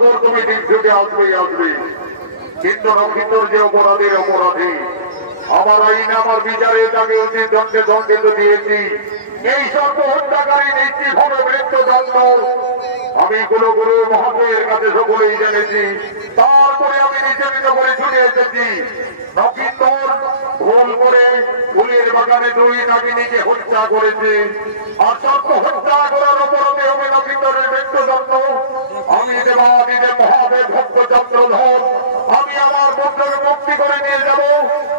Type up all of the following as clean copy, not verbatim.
সাগর তুমি দিক থেকে আসবেই আসবে, কিন্তু নক্ষত্র যে অপরাধের অপরাধী, আমার আইন আমার বিচারে তাকে উচিত দণ্ডে দণ্ডিত দিয়েছি। এই সর্ব হত্যাকারী নিশ্চিত হবে মৃত্যুদণ্ড। আমি কুলগুরু মহাশয়ের কাছে সকলেই জেনেছি, তারপরে আমি নিচে করে ছুটে এসেছি। নক্ষত্র ভুল করে ফুলের বাগানে দুই নাগিনীকে হত্যা করেছে, আর সর্ব হত্যা করার অপরাধে হবে নক্ষত্রের মৃত্যুদণ্ড। আমি দেবাদিদেব মহাদেব ভক্ত চন্দ্রধর, আমি আমার পুত্রকে মুক্তি করে নিয়ে যাব।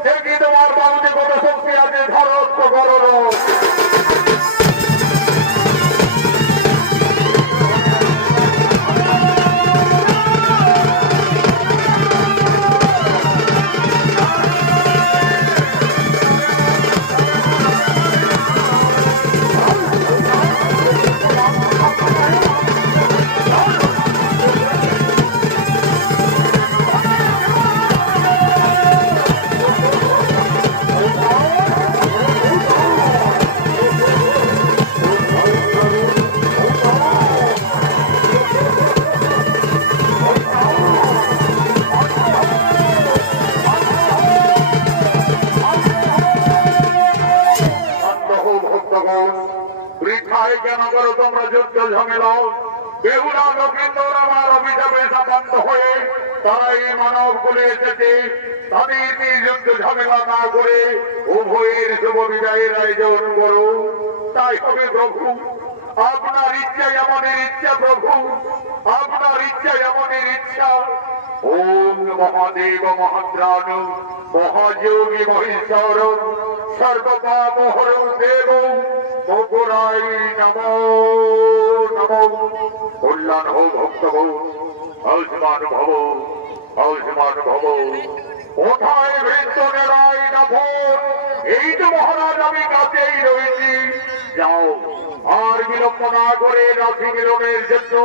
দেখি তোমার বাবুতে কত শক্তি আছে, ভারত করো। বৃথায় কেন করো তোমরা যুদ্ধ ঝামেলা? বেহুলা লক্ষিন্দর আমার অভিশাপে শাপান্ত হয়ে তারা এই মানব বলে এসেছে। তাদের নিয়ে যুদ্ধ ঝামেলা না করে উভয়ের শুভ বিদায়ের আয়োজন করো। তাই হবে প্রভু, আপনার ইচ্ছাই আমাদের ইচ্ছা। প্রভু, আপনার ইচ্ছাই আমাদের ইচ্ছা। ওম মহাদেব মহাত্রাণ মহাযোগী মহেশ্বর সর্বপাপহর দেব মকুরাই নমো নমো। কল্যাণ হো ভক্ত হো, আয়ুষ্মান ভব, আয়ুষ্মান ভব। কোথায় বৃত্ত নেড়াই না ফোন? এই তো মহারাজ আমি কাছেই রয়েছি। যাও, আর বিলম্ব না করে রাশি মিলনের জন্য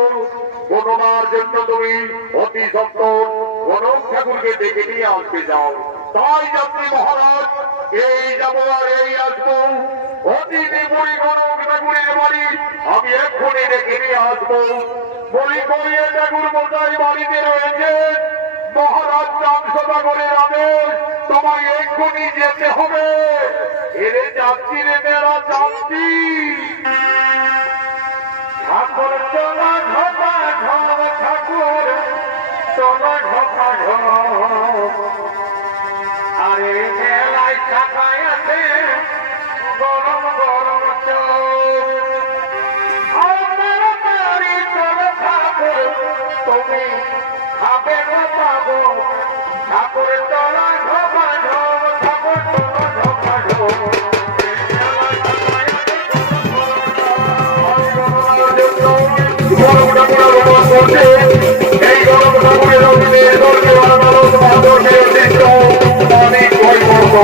গণনার জন্য তুমি অতি সত্তর গণক ঠাকুরকে ডেকে নিয়ে আসতে যাও। তাই যাত্রী মহারাজ, এই যাবো আর এই আসবো। অতিথি বই গণক ঠাকুরের বাড়ি আমি এক্ষুনি ডেকে নিয়ে আসবো। বলি করিয়ে ঠাকুর মশাই বাড়িতে রয়েছে। মহারাজ রামসদাগরের আদেশ, তোমায় এক্ষুনি যেতে হবে। এরে যাচ্ছি রে মেরা যাচ্ছি। ঠাকুর চলা ঢোকা ঢোক, ঠাকুর চলা ঢোকা ঢোক। আরে মেলায় ছাকায় আছে গরম গরম চোখ। চলো ঠাকুর, তুমি খাবে না পাবো। ঠাকুর চলা ঢোকা ঢোক, ঠাকুর চলা ঢোকা ঢোক। এই গরম ঠাকুরের অধীনে দলকে মানুষ মাদকের দৃশ্য আমি কই করবো।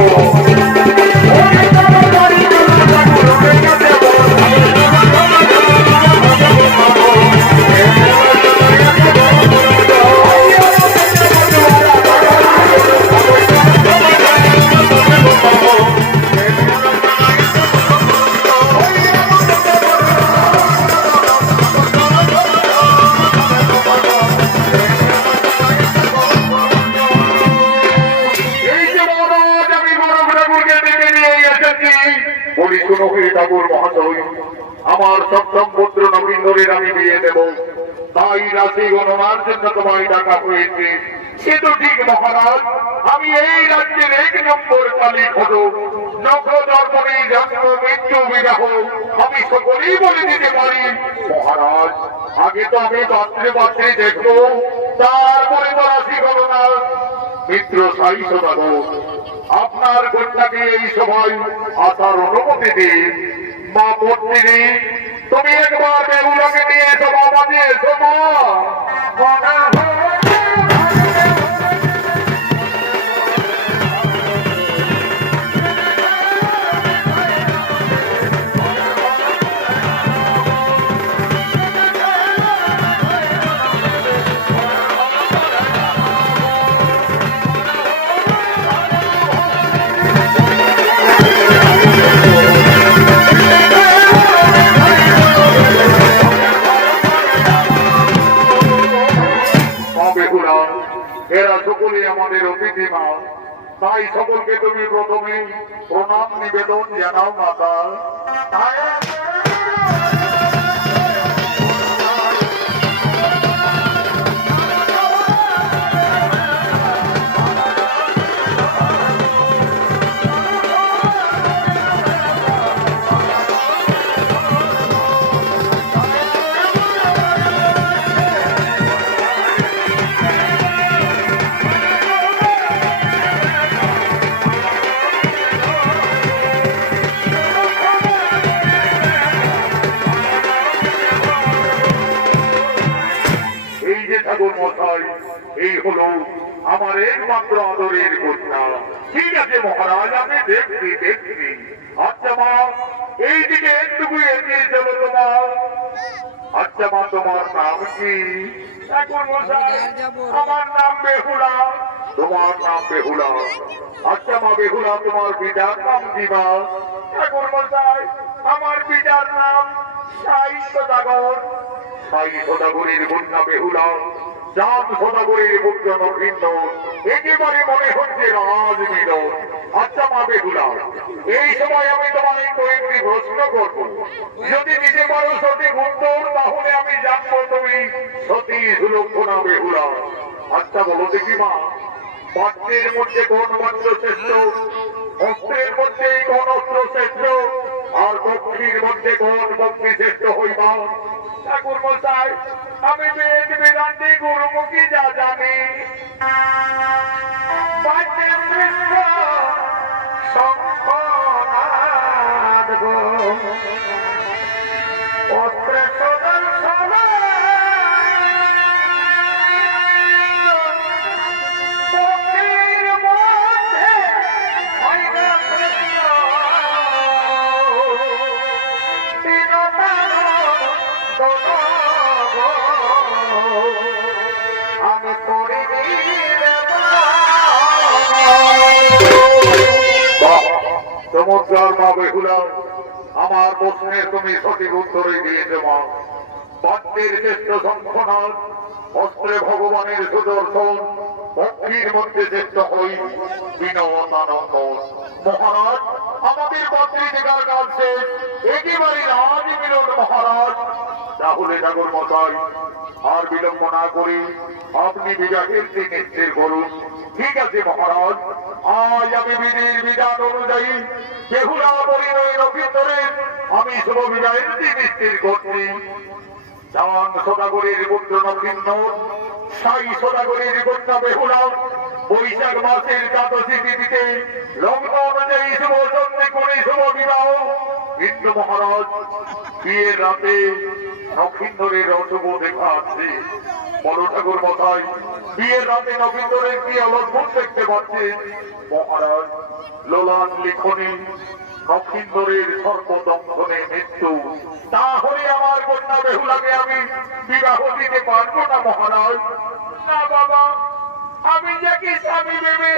ঠাকুর মহাশয়, আমার সপ্তম পুত্র নবীন্দরের আমি বিয়ে দেব, তাই রাশি গণনার জন্য তোমায় ডাকা হয়েছে। সে তো ঠিক মহারাজ, আমি এই রাজ্যের 1 নম্বর কালী ঘটক। নখদর্পণে জন্ম মৃত্যু বিবাহ আমি সকলেই বলে দিতে পারি। মহারাজ, আগে তো আমি পাত্রে পাত্রে দেখবো, তারপরে তো রাশি গণনা। মিত্র সাই সদাগর, আপনার কন্যাকে এই সভায় আসার অনুমতি দিন। মা পত্নী, তুমি একবার বেহুলাকে নিয়ে সভা বানিয়ে সভা এরা সকলে আমাদের অতিথি মা, তাই সকলকে তুমি প্রথমে প্রণাম নিবেদন জানাও মাতা। এই হলো আমার একমাত্র আদরের কন্যা। ঠিক আছে মহারাজ, আমি দেখছি দেখছি। আচ্ছা মা, এইদিকে একটুকু এগিয়ে চলো তোমার। আচ্ছা মা, তোমার নাম কি? আমার নাম বেহুলা। তোমার নাম বেহুলা? আচ্ছা মা বেহুলা, তোমার পিতার নাম কি মা? ঠাকুর মশাই, আমার পিতার নাম সাই সদাগর। সাই সদাগরের কন্যা বেহুলা, চাঁদ সদাগরের পুত্র নবীন্দ্র, একেবারে মনে হচ্ছে রাজমিলন। আচ্ছা মা বেহুলা, এই সময় আমি তোমায় কয়েকটি প্রশ্ন করব, যদি দিতে পারো সঠিক উত্তর তাহলে আমি জানবো তুমি সতী সুলক্ষণা বেহুলা। আচ্ছা বলো দেখি মা, বাদ্যের মধ্যে কোন বাদ্য শ্রেষ্ঠ? অস্ত্রের মধ্যে কোন অস্ত্র শ্রেষ্ঠ? আর পক্ষীর মধ্যে কোন পক্ষী শ্রেষ্ঠ হইবা? ঠাকুর মশাই, আমি বেদ বেদান্তে গুরুমুখী যা জানি, বাদ্যের শ্রেষ্ঠ শঙ্খনাদ গো, অস্ত্রের সুদর্শন, পক্ষীর মধ্যে হইবা শ্রেষ্ঠ আমি করিনি। চমৎকার মা বেহুলা, আমার প্রশ্নের তুমি সঠিক উত্তরে দিয়েছে মা। বাদ্যের শ্রেষ্ঠ শঙ্খনাদ, অস্ত্রে ভগবানের সুদর্শন, পক্ষীর মধ্যে শ্রেষ্ঠ হই বিনতানন্দ। মহারাজ, আমাদের পাত্রী দেখার কাজ শেষ, একেবারে রাজ মিলন মহারাজ। তাহলে ঠাকুর মশাই, আর বিলম্ব না করে আপনি বিবাহের দিন নিশ্চিত করুন। ঠিক আছে মহারাজ, আজ আমি বিধির বিধান অনুযায়ী বেহুলা পরিণয় নক্ষত্রের আমি শুভ বিবাহের দিন নিশ্চিত করছি। চাঁদ সদাগরের পুত্র নক্ষত্র, সাই সদাগরের কন্যা বেহুলা, বৈশাখ মাসের দ্বাদশী তিথিতে লগ্ন অনুযায়ী শুভ সন্ধে করে শুভ বিবাহ। কিন্তু মহারাজ, বিয়ের রাতে নক্ষত্রের অশুভ দেখা আছে। বড় ঠাকুর মশাই, বিয়ের রাতে নক্ষত্রের কি অলক্ষণ দেখতে পাচ্ছে? মহারাজ, লোলান লিখনি নক্ষত্রের সর্বদংশনে মৃত্যু। তাহলে আমার কন্যা বেহুলাকে আমি বিবাহ দিতে পারবো না মহারাজ। না বাবা, আমি যাকে স্বামী ভেবে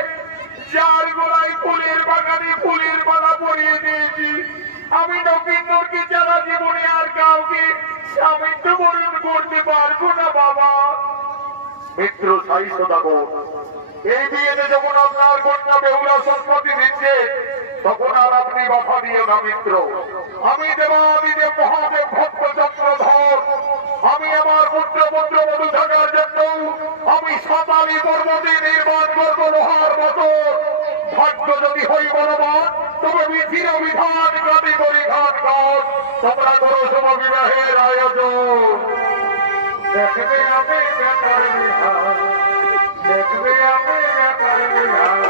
যার গোড়ায় ফুলের বাগানে ফুলের মালা পরিয়ে দিয়েছি, আমি নক্ষত্রকে সারা জীবনে আর কাউকে স্বামীত্ব বরণ করতে পারবো না বাবা। মিত্র সাই সদাগর, এই বিয়েতে যখন আপনার কন্যা বেহুলা সম্মতি দিচ্ছে তখন আর আপনি বাধা দিয়ে না মিত্র। আমি দেবাদিদেব মহাদেব ভক্ত চক্রধর, আমি আমার পুত্র পুত্র বধূ থাকার জন্য আমি সাতালি পর্বতে নির্মাণ করব লোহার মতো। ভাগ্য যদি হই বলবান, তবে বিধির বিধান গতি করি ঘাট ঘাট। তোমরা করো শুভ বিবাহের আয়োজন। দেখবে আমি ব্যাপার বিধান, দেখবে আমি ব্যাপার বিধান।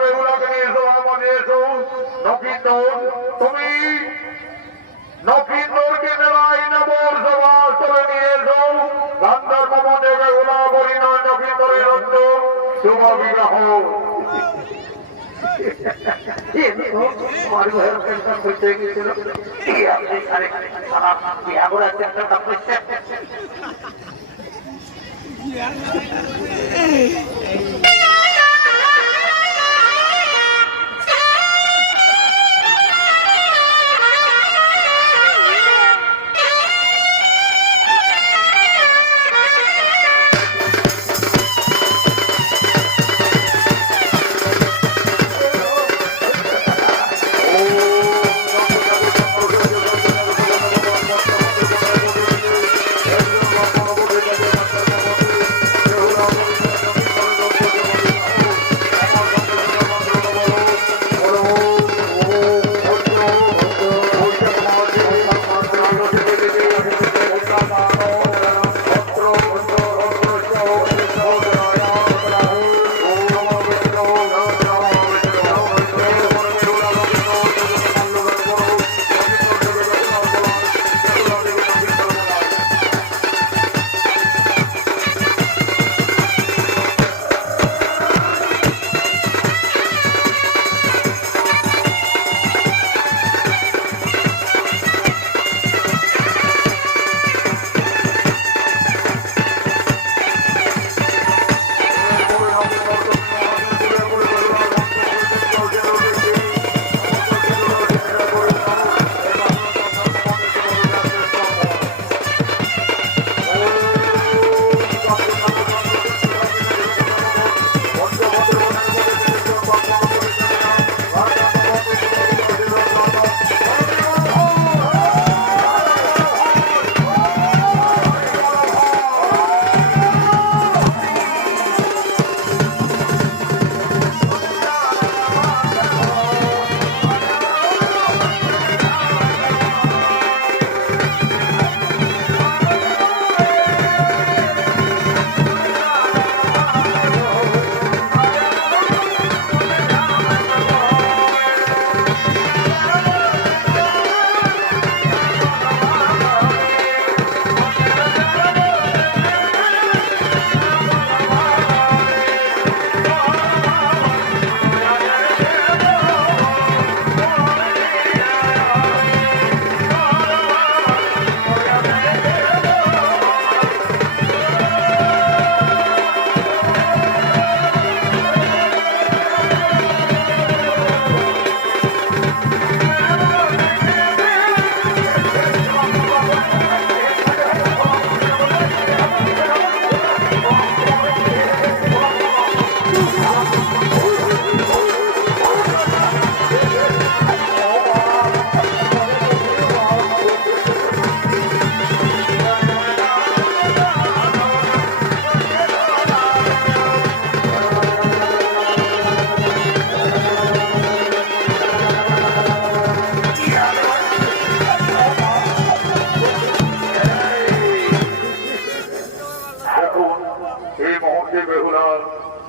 বেহুলাকে নিয়ে এসো, আমাকে এসো। নকিন্দর, তুমি নকিন্দরকে নেওয়াই নবর সমাজ তুলে নিয়ে এসো। গান্ধার মমতে বেহুলা পরিণয় নকিন্দরের অন্ত শুভ বিবাহ।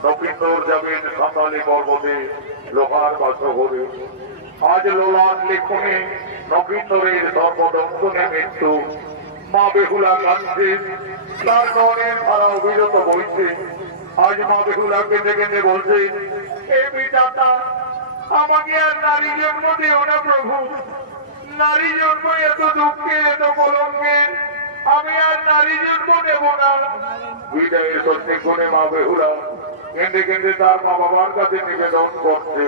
নকিন্দর যাবেন সাঁতালি পর্বতে লোহার বাসগরে। আজ লোলার লেখনে নকিন্দরের সর্বদক্ষণে মৃত্যু। মা বেহুলা কাঁদছে, তার নয়নের ধারা অবিরত বইছে। আজ মা বেহুলা কেঁদে কেঁদে বলছে, হে পিতাতা, আমাকে আর নারী জন্ম দিও না প্রভু। নারী জন্ম এত দুঃখে, এত কলঙ্কে, আমি আর নারী জন্ম নেব না। বিদায়ের সত্যি গুণে মা বেহুলা কেঁদে কেঁদে তার মা বাবার কাছে নিবেদন করছে।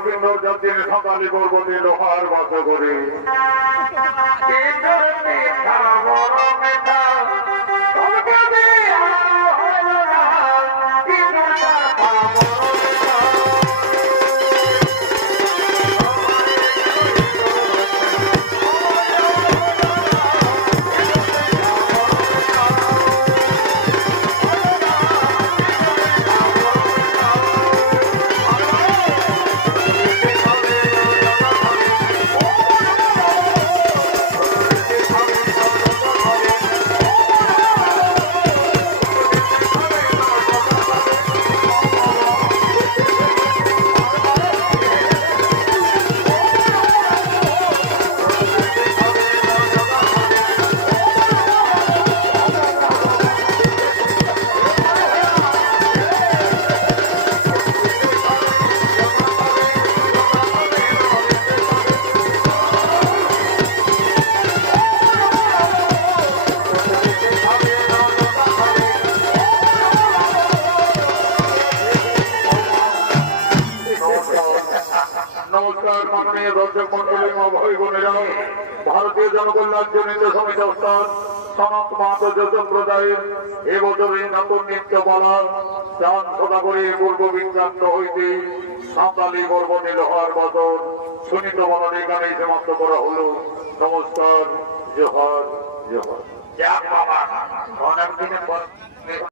লক্ষিন্দর যাচ্ছেন সকালে পর্বতে লোহার বাস করে নমস্কার মাননীয় দর্শক মন্ডলী অভয় বোনেরাও ভারতীয় জনকল্যাণ জনিত সমিতি অর্থাৎ সনাত মাহাতো সম্প্রদায়ের এবছরের নতুন নৃত্য বলা চাঁদ সদাগরের পূর্ব বিজ্ঞান্ত হইতে সাঁতালি পর্বতে লোহার বদল সুনীত বলার এখানে সমাপ্ত করা হলো। নমস্কার, জোহার জোহার।